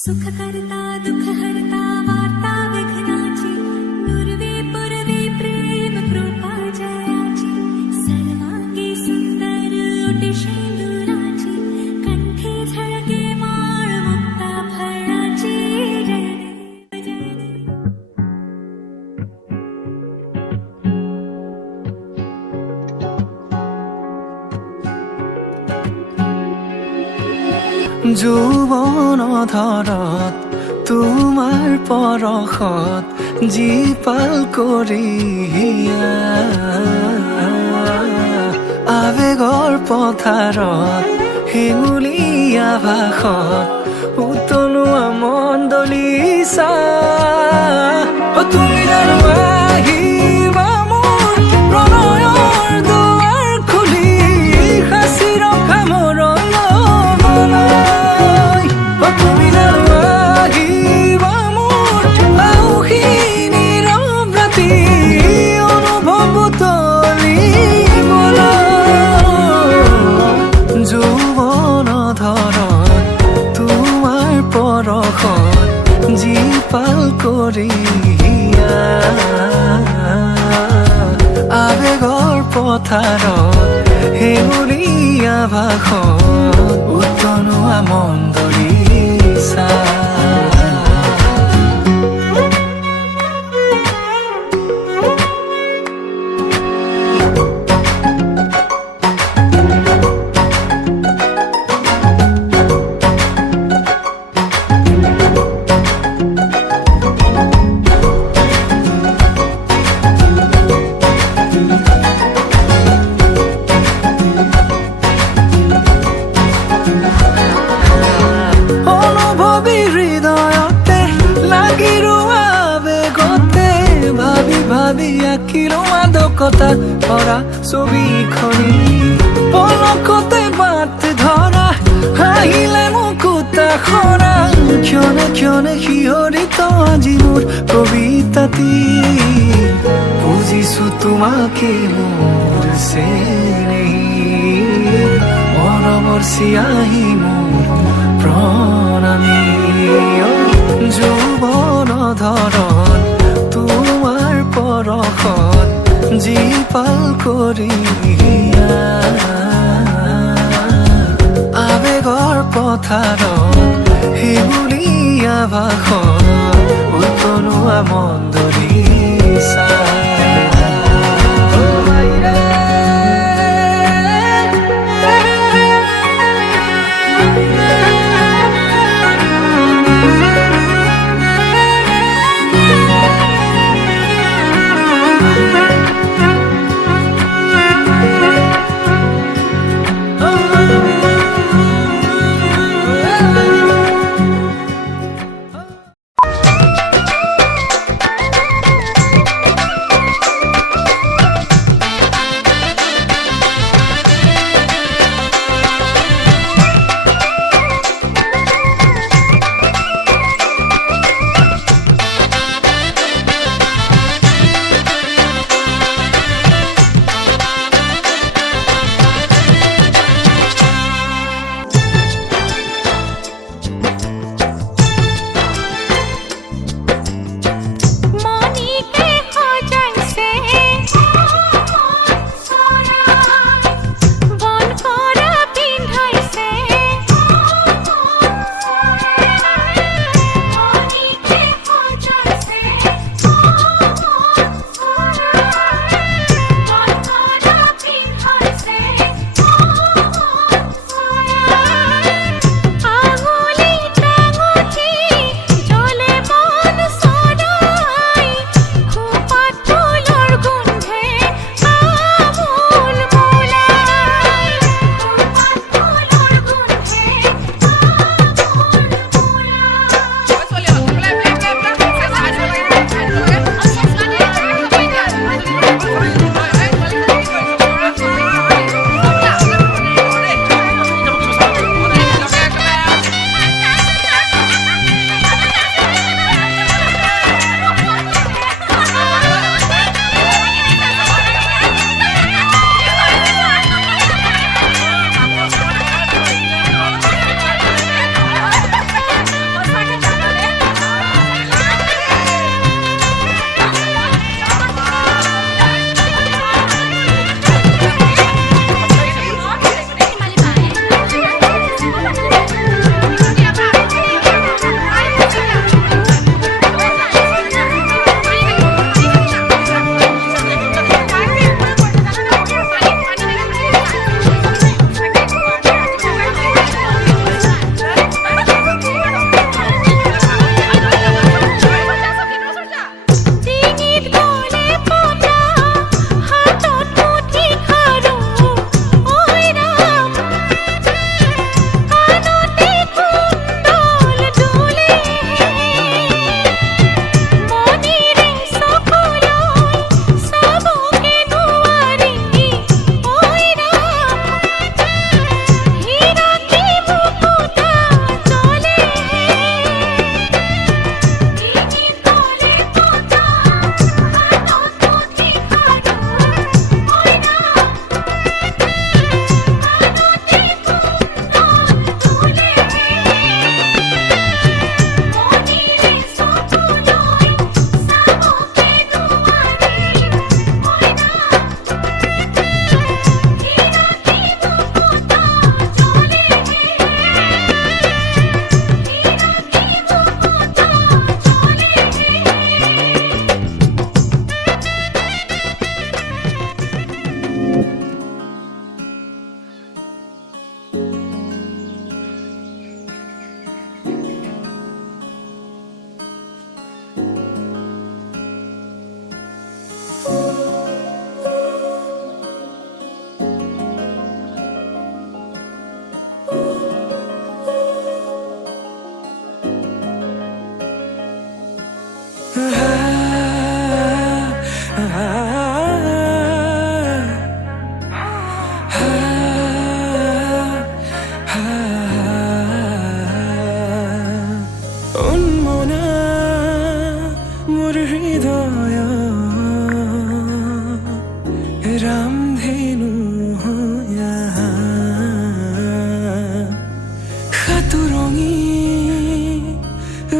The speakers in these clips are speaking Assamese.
सुख करता दुख हरता वार्ता विघ्नाची पूर्वे पूर्वे प्रेम कृपा जयाची सर्वांगी सुंदर ओटी शेंदुराची कंठी झळके माळ मुक्ता फळाची जय देव जय देव। যৌৱন ধৰত তোমাৰ পৰশত জীপাল কৰি আৱেগৰ পথাৰত হেঙুলীয়া ভাষত উতলোৱা মণ্ডলীচা তুমি জানো আহিবা মোৰ প্ৰণয়ৰ দুৱাৰ খুলি সাঁচি ৰখা মোৰ জীপাল কৰি আৱেগৰ পথাৰত হেঙুলীয়া ভাষত উতলোৱা মণ্ডলীচা আঁকিলো মাদকতা ভৰা ছবিখনি পলকতে বাট ধৰা হাঁহিলে মুকুতা খৰা ক্ষণে ক্ষণে শিহৰিত আজি মোৰ কবিতাটি বুজিছো তোমাকে মোৰ চেনেহী মৰমৰ চিয়াহী মোৰ প্ৰণামী যৌৱন ধৰণ তোমাৰ পৰশত জীপাল কৰি আৱেগৰ পথাৰত হেঙুলীয়া ভাষত উতলোৱা মণ্ডলীচা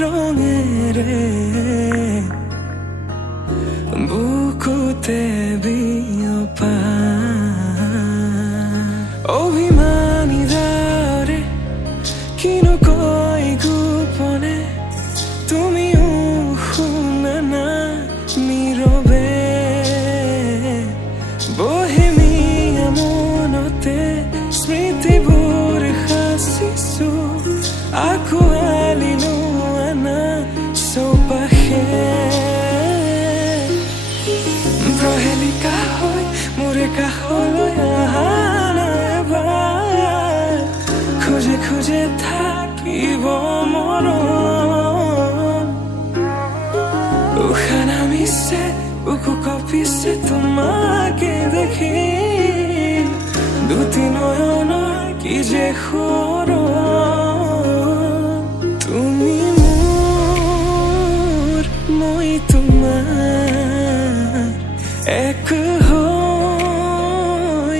ৰঙেৰে বুকুতে বিয়পা অভিমানী দাৰে কিনো কয় গোপনে তুমিও শুনা না নীৰৱে বহেমিয়া মনতে স্মৃতিবোৰ সাঁচিছো আঁকোৱালিলো আনা চৌপাশে প্ৰহেলিকা হৈ মোৰে কাষলৈ আহা এবাৰ খোজে খোজে থাকিব মৰম উশাহ নামিছে বুকু কঁপিছে তোমাকে দেখি দুটি নয়নৰ কি যে সৰম তুমি মোৰ মই তোমাৰ এক হৈ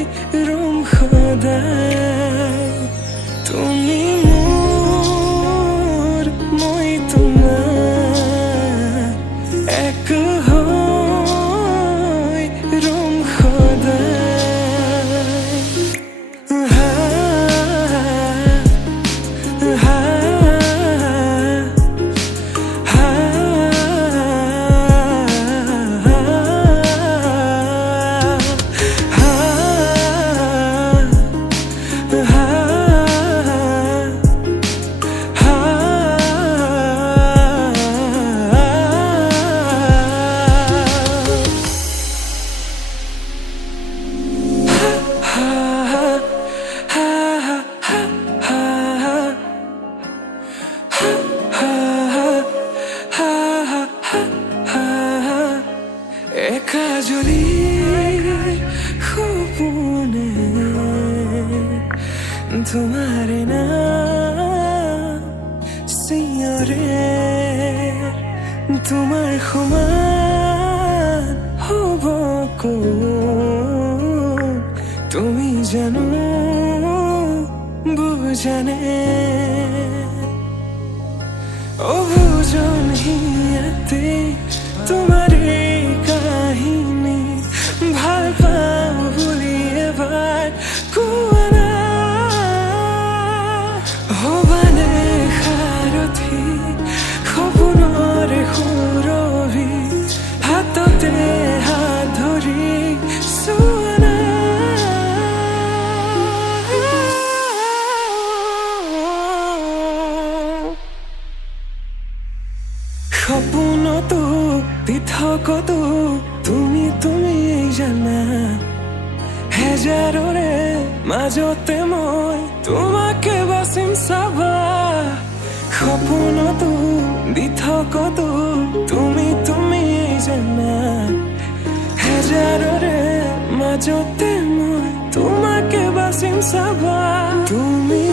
ৰম সদায় তুমি মোৰ মই তোমাৰ এক হৈ ৰম সদায় হা হা একাজলি সপোনে তোমাৰ নাম চিঞৰে তোমাৰ সমান হ'ব কোন তুমি জানো বুজানে অবুজন হিয়াতে তোমাৰ এই কাহিনী ভাল পাওঁ বুলি এবাৰ কোৱা না হবানে সাৰথি সপোনৰে সুৰভি হাততে হাত ধৰি চোৱা না সপোনতো পৃথকতো তুমি জানা হেজাৰৰে মাজতে মই তোমাকে বাচিম চাবা সপোনতো পৃথকতো তুমি জানা হেজাৰৰে মাজতে মই তোমাকে বাচিম চাবা তুমি